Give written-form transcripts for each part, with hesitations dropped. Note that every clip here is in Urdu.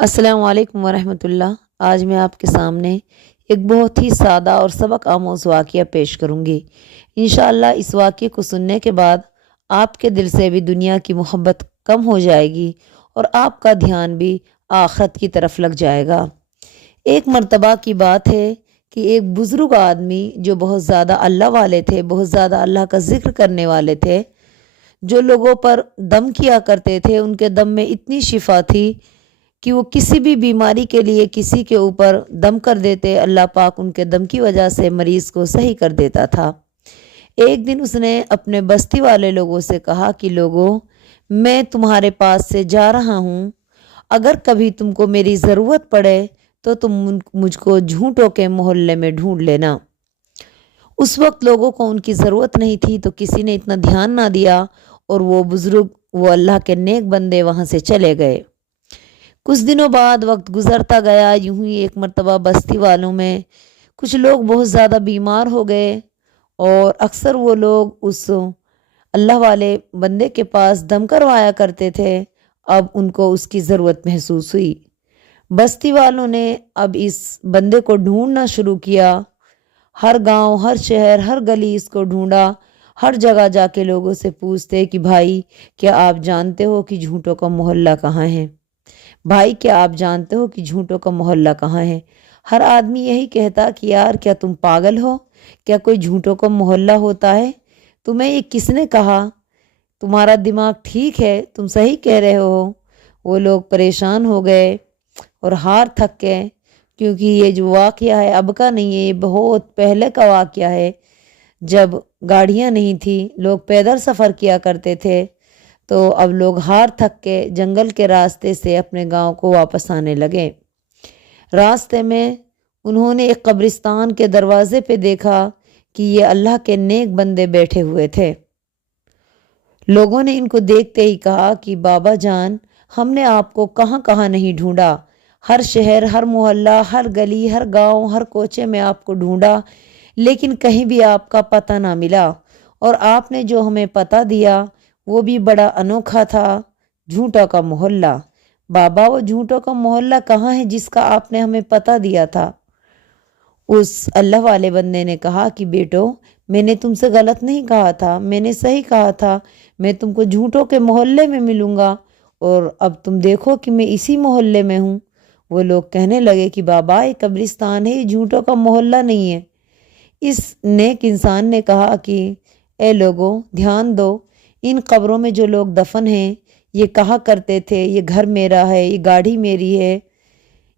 السلام علیکم ورحمۃ اللہ۔ آج میں آپ کے سامنے ایک بہت ہی سادہ اور سبق آموز واقعہ پیش کروں گی۔ انشاءاللہ اس واقعے کو سننے کے بعد آپ کے دل سے بھی دنیا کی محبت کم ہو جائے گی اور آپ کا دھیان بھی آخرت کی طرف لگ جائے گا۔ ایک مرتبہ کی بات ہے کہ ایک بزرگ آدمی جو بہت زیادہ اللہ والے تھے، بہت زیادہ اللہ کا ذکر کرنے والے تھے، جو لوگوں پر دم کیا کرتے تھے، ان کے دم میں اتنی شفا تھی کہ وہ کسی بھی بیماری کے لیے کسی کے اوپر دم کر دیتے، اللہ پاک ان کے دم کی وجہ سے مریض کو صحیح کر دیتا تھا۔ ایک دن اس نے اپنے بستی والے لوگوں سے کہا کہ لوگوں، میں تمہارے پاس سے جا رہا ہوں، اگر کبھی تم کو میری ضرورت پڑے تو تم مجھ کو جھوٹوں کے محلے میں ڈھونڈ لینا۔ اس وقت لوگوں کو ان کی ضرورت نہیں تھی تو کسی نے اتنا دھیان نہ دیا اور وہ بزرگ، وہ اللہ کے نیک بندے وہاں سے چلے گئے۔ کچھ دنوں بعد وقت گزرتا گیا، یوں ہی ایک مرتبہ بستی والوں میں کچھ لوگ بہت زیادہ بیمار ہو گئے اور اکثر وہ لوگ اس اللہ والے بندے کے پاس دم کروایا کرتے تھے۔ اب ان کو اس کی ضرورت محسوس ہوئی۔ بستی والوں نے اب اس بندے کو ڈھونڈنا شروع کیا۔ ہر گاؤں، ہر شہر، ہر گلی اس کو ڈھونڈا۔ ہر جگہ جا کے لوگوں سے پوچھتے کہ بھائی کیا آپ جانتے ہو کہ جھوٹوں کا محلہ کہاں ہے؟ بھائی کیا آپ جانتے ہو کہ جھوٹوں کا محلہ کہاں ہے؟ ہر آدمی یہی کہتا کہ یار کیا تم پاگل ہو؟ کیا کوئی جھوٹوں کا محلہ ہوتا ہے؟ تمہیں یہ کس نے کہا؟ تمہارا دماغ ٹھیک ہے؟ تم صحیح کہہ رہے ہو۔ وہ لوگ پریشان ہو گئے اور ہار تھک گئے، کیونکہ یہ جو واقعہ ہے اب کا نہیں ہے، یہ بہت پہلے کا واقعہ ہے۔ جب گاڑیاں نہیں تھی، لوگ پیدل سفر کیا کرتے تھے، تو اب لوگ ہار تھک کے جنگل کے راستے سے اپنے گاؤں کو واپس آنے لگے۔ راستے میں انہوں نے ایک قبرستان کے دروازے پہ دیکھا کہ یہ اللہ کے نیک بندے بیٹھے ہوئے تھے۔ لوگوں نے ان کو دیکھتے ہی کہا کہ بابا جان، ہم نے آپ کو کہاں کہاں نہیں ڈھونڈا، ہر شہر، ہر محلہ، ہر گلی، ہر گاؤں، ہر کوچے میں آپ کو ڈھونڈا، لیکن کہیں بھی آپ کا پتہ نہ ملا، اور آپ نے جو ہمیں پتہ دیا وہ بھی بڑا انوکھا تھا، جھوٹوں کا محلہ۔ بابا وہ جھوٹوں کا محلہ کہاں ہے جس کا آپ نے ہمیں پتہ دیا تھا؟ اس اللہ والے بندے نے کہا کہ بیٹو، میں نے تم سے غلط نہیں کہا تھا، میں نے صحیح کہا تھا، میں تم کو جھوٹوں کے محلے میں ملوں گا، اور اب تم دیکھو کہ میں اسی محلے میں ہوں۔ وہ لوگ کہنے لگے کہ بابا یہ قبرستان ہے، یہ جھوٹوں کا محلہ نہیں ہے۔ اس نیک انسان نے کہا کہ اے لوگوں، دھیان دو، ان قبروں میں جو لوگ دفن ہیں یہ کہا کرتے تھے یہ گھر میرا ہے، یہ گاڑی میری ہے،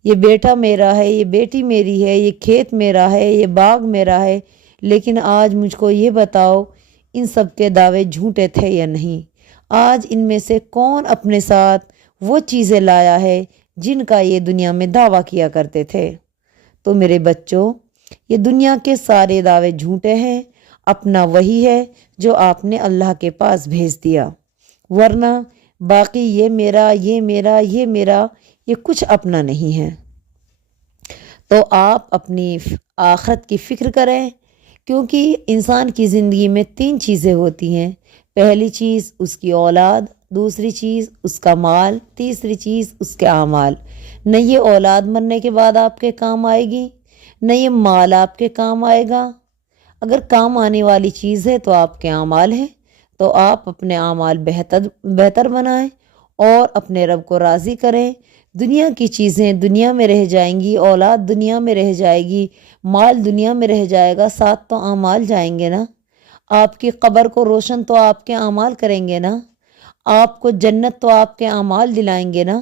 یہ بیٹا میرا ہے، یہ بیٹی میری ہے، یہ کھیت میرا ہے، یہ باغ میرا ہے، لیکن آج مجھ کو یہ بتاؤ ان سب کے دعوے جھوٹے تھے یا نہیں؟ آج ان میں سے کون اپنے ساتھ وہ چیزیں لایا ہے جن کا یہ دنیا میں دعویٰ کیا کرتے تھے؟ تو میرے بچوں، یہ دنیا کے سارے دعوے جھوٹے ہیں، اپنا وہی ہے جو آپ نے اللہ کے پاس بھیج دیا، ورنہ باقی یہ میرا، یہ میرا، یہ میرا، یہ کچھ اپنا نہیں ہے۔ تو آپ اپنی آخرت کی فکر کریں، کیونکہ انسان کی زندگی میں 3 چیزیں ہوتی ہیں۔ پہلی چیز اس کی اولاد، دوسری چیز اس کا مال، تیسری چیز اس کے اعمال۔ نہ یہ اولاد مرنے کے بعد آپ کے کام آئے گی، نہ یہ مال آپ کے کام آئے گا۔ اگر کام آنے والی چیز ہے تو آپ کے اعمال ہیں، تو آپ اپنے اعمال بہتر بنائیں اور اپنے رب کو راضی کریں۔ دنیا کی چیزیں دنیا میں رہ جائیں گی، اولاد دنیا میں رہ جائے گی، مال دنیا میں رہ جائے گا، ساتھ تو اعمال جائیں گے نا۔ آپ کی قبر کو روشن تو آپ کے اعمال کریں گے نا، آپ کو جنت تو آپ کے اعمال دلائیں گے نا۔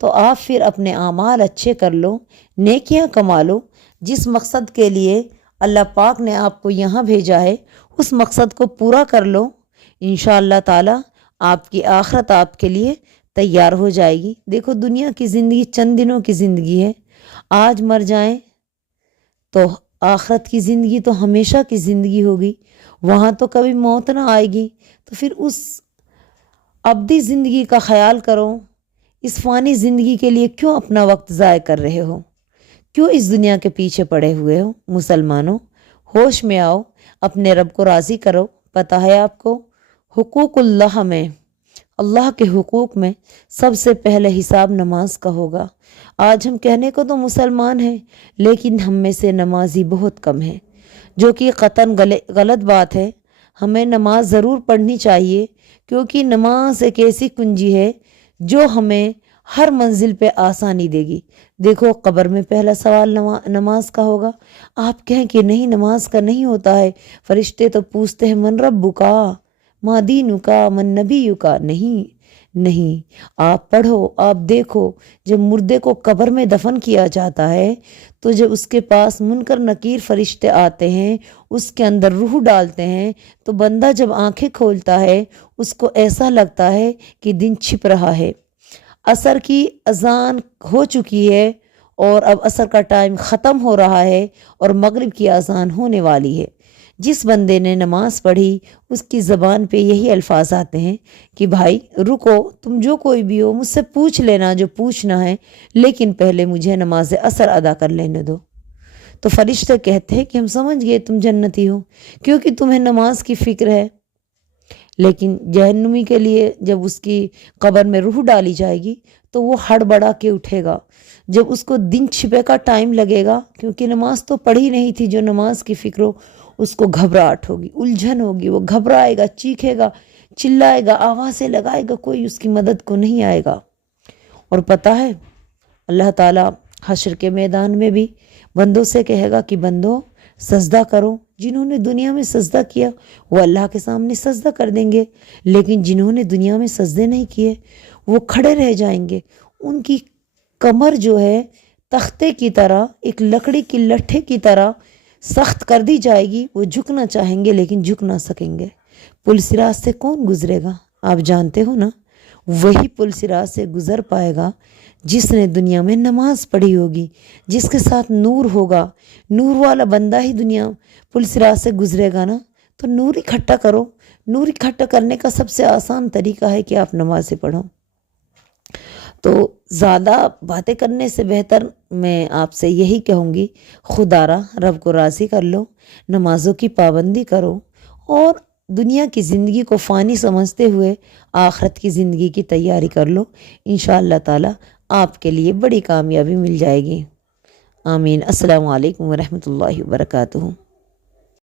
تو آپ پھر اپنے اعمال اچھے کر لو، نیکیاں کما لو، جس مقصد کے لیے اللہ پاک نے آپ کو یہاں بھیجا ہے اس مقصد کو پورا کر لو۔ انشاءاللہ تعالی آپ کی آخرت آپ کے لیے تیار ہو جائے گی۔ دیکھو دنیا کی زندگی چند دنوں کی زندگی ہے، آج مر جائیں تو آخرت کی زندگی تو ہمیشہ کی زندگی ہوگی، وہاں تو کبھی موت نہ آئے گی۔ تو پھر اس ابدی زندگی کا خیال کرو، اس فانی زندگی کے لیے کیوں اپنا وقت ضائع کر رہے ہو؟ کیوں اس دنیا کے پیچھے پڑے ہوئے ہو؟ مسلمانوں، ہوش میں آؤ، اپنے رب کو راضی کرو۔ پتہ ہے آپ کو حقوق اللہ میں اللہ کے حقوق میں سب سے پہلے حساب نماز کا ہوگا۔ آج ہم کہنے کو تو مسلمان ہیں، لیکن ہم میں سے نمازی بہت کم ہیں، جو کہ قطعاً غلط بات ہے۔ ہمیں نماز ضرور پڑھنی چاہیے، کیونکہ نماز ایک ایسی کنجی ہے جو ہمیں ہر منزل پہ آسانی دے گی۔ دیکھو، قبر میں پہلا سوال نماز کا ہوگا۔ آپ کہیں کہ نہیں، نماز کا نہیں ہوتا ہے، فرشتے تو پوچھتے ہیں من ربک ما دینک من نبیک۔ نہیں، آپ پڑھو، آپ دیکھو، جب مردے کو قبر میں دفن کیا جاتا ہے تو جب اس کے پاس منکر نکیر فرشتے آتے ہیں، اس کے اندر روح ڈالتے ہیں، تو بندہ جب آنکھیں کھولتا ہے اس کو ایسا لگتا ہے کہ دن چھپ رہا ہے، عصر کی اذان ہو چکی ہے اور اب عصر کا ٹائم ختم ہو رہا ہے اور مغرب کی اذان ہونے والی ہے۔ جس بندے نے نماز پڑھی اس کی زبان پہ یہی الفاظ آتے ہیں کہ بھائی رکو، تم جو کوئی بھی ہو مجھ سے پوچھ لینا جو پوچھنا ہے، لیکن پہلے مجھے نماز عصر ادا کر لینے دو۔ تو فرشتے کہتے ہیں کہ ہم سمجھ گئے تم جنتی ہو، کیونکہ تمہیں نماز کی فکر ہے۔ لیکن جہنمی کے لیے جب اس کی قبر میں روح ڈالی جائے گی تو وہ ہڑبڑا کے اٹھے گا، جب اس کو دن چھپے کا ٹائم لگے گا، کیونکہ نماز تو پڑھی نہیں تھی۔ جو نماز کی فکر ہو اس کو گھبراہٹ ہوگی، الجھن ہوگی، وہ گھبرائے گا، چیخے گا، چلائے گا، آوازیں لگائے گا، کوئی اس کی مدد کو نہیں آئے گا۔ اور پتہ ہے اللہ تعالیٰ حشر کے میدان میں بھی بندوں سے کہے گا کہ بندوں سجدہ کرو۔ جنہوں نے دنیا میں سجدہ کیا وہ اللہ کے سامنے سجدہ کر دیں گے، لیکن جنہوں نے دنیا میں سجدے نہیں کیے وہ کھڑے رہ جائیں گے۔ ان کی کمر جو ہے تختے کی طرح، ایک لکڑی کی لٹھے کی طرح سخت کر دی جائے گی، وہ جھکنا چاہیں گے لیکن جھک نہ سکیں گے۔ پل صراط سے کون گزرے گا؟ آپ جانتے ہو نا، وہی پل صراط سے گزر پائے گا جس نے دنیا میں نماز پڑھی ہوگی، جس کے ساتھ نور ہوگا۔ نور والا بندہ ہی دنیا پل صراط سے گزرے گا نا۔ تو نور اکٹھا کرو۔ نور اکٹھا کرنے کا سب سے آسان طریقہ ہے کہ آپ نمازیں پڑھو۔ تو زیادہ باتیں کرنے سے بہتر میں آپ سے یہی کہوں گی، خدا را رب کو راضی کر لو، نمازوں کی پابندی کرو اور دنیا کی زندگی کو فانی سمجھتے ہوئے آخرت کی زندگی کی تیاری کر لو۔ انشاءاللہ تعالی آپ کے لیے بڑی کامیابی مل جائے گی۔ آمین۔ السلام علیکم ورحمۃ اللہ وبرکاتہ۔